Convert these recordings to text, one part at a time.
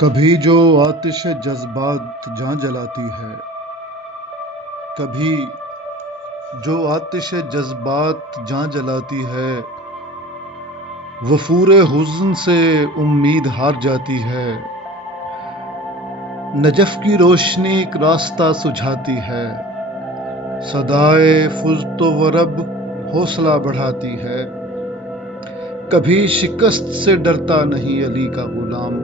کبھی جو آتش جذبات جاں جلاتی ہے، کبھی جو آتش جذبات جاں جلاتی ہے، وفور حزن سے امید ہار جاتی ہے، نجف کی روشنی ایک راستہ سجھاتی ہے، صدائے فزت و رب حوصلہ بڑھاتی ہے، کبھی شکست سے ڈرتا نہیں علی کا غلام،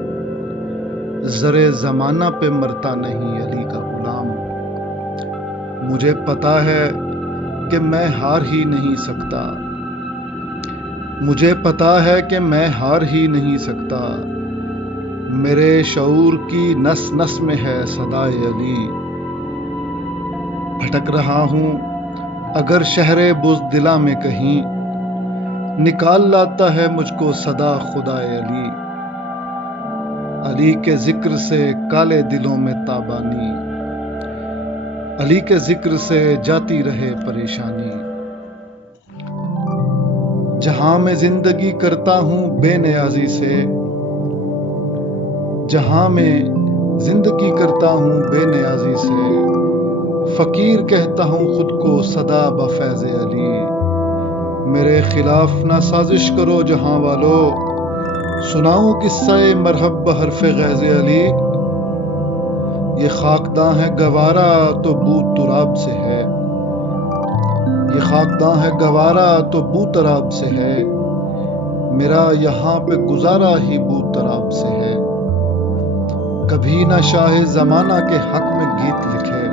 زرے زمانہ پہ مرتا نہیں علی کا غلام۔ مجھے پتا ہے کہ میں ہار ہی نہیں سکتا، مجھے پتا ہے کہ میں ہار ہی نہیں سکتا، میرے شعور کی نس نس میں ہے صدائے علی۔ بھٹک رہا ہوں اگر شہر بزدلاں میں کہیں، نکال لاتا ہے مجھ کو صدا خدائے علی۔ علی کے ذکر سے کالے دلوں میں تابانی، علی کے ذکر سے جاتی رہے پریشانی۔ جہاں میں زندگی کرتا ہوں بے نیازی سے، جہاں میں زندگی کرتا ہوں بے نیازی سے، فقیر کہتا ہوں خود کو صدا بفیض علی۔ میرے خلاف نہ سازش کرو جہاں والو، سناؤں قصہ مرحب بحرف غیظ علی۔ یہ خاکداں ہے گوارا تو بو تراب سے ہے، یہ خاکداں ہے گوارا تو بو تراب سے ہے، میرا یہاں پہ گزارا ہی بو تراب سے ہے۔ کبھی نہ شاہ زمانہ کے حق میں گیت لکھے،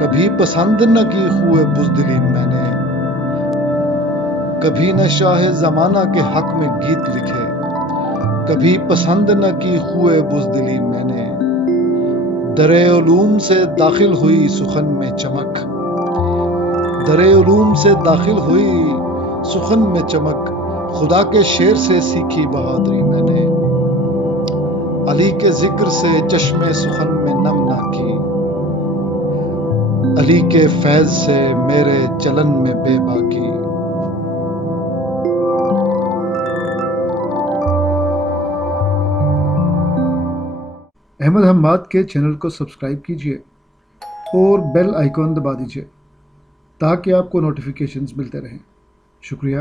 کبھی پسند نہ کی خوئے بزدلی میں نے، کبھی نہ شاہ زمانہ کے حق میں گیت لکھے، کبھی پسند نہ کی خوئے بزدلی میں نے۔ در علوم سے داخل ہوئی سخن میں چمک، در علوم سے داخل ہوئی سخن میں چمک، خدا کے شیر سے سیکھی بہادری میں نے۔ علی کے ذکر سے چشمے سخن میں نم نہ کی، علی کے فیض سے میرے چلن میں بے باکی۔ احمد حماد کے چینل کو سبسکرائب کیجیے اور بیل آئیکن دبا دیجیے تاکہ آپ کو نوٹیفیکیشنز ملتے رہیں۔ شکریہ۔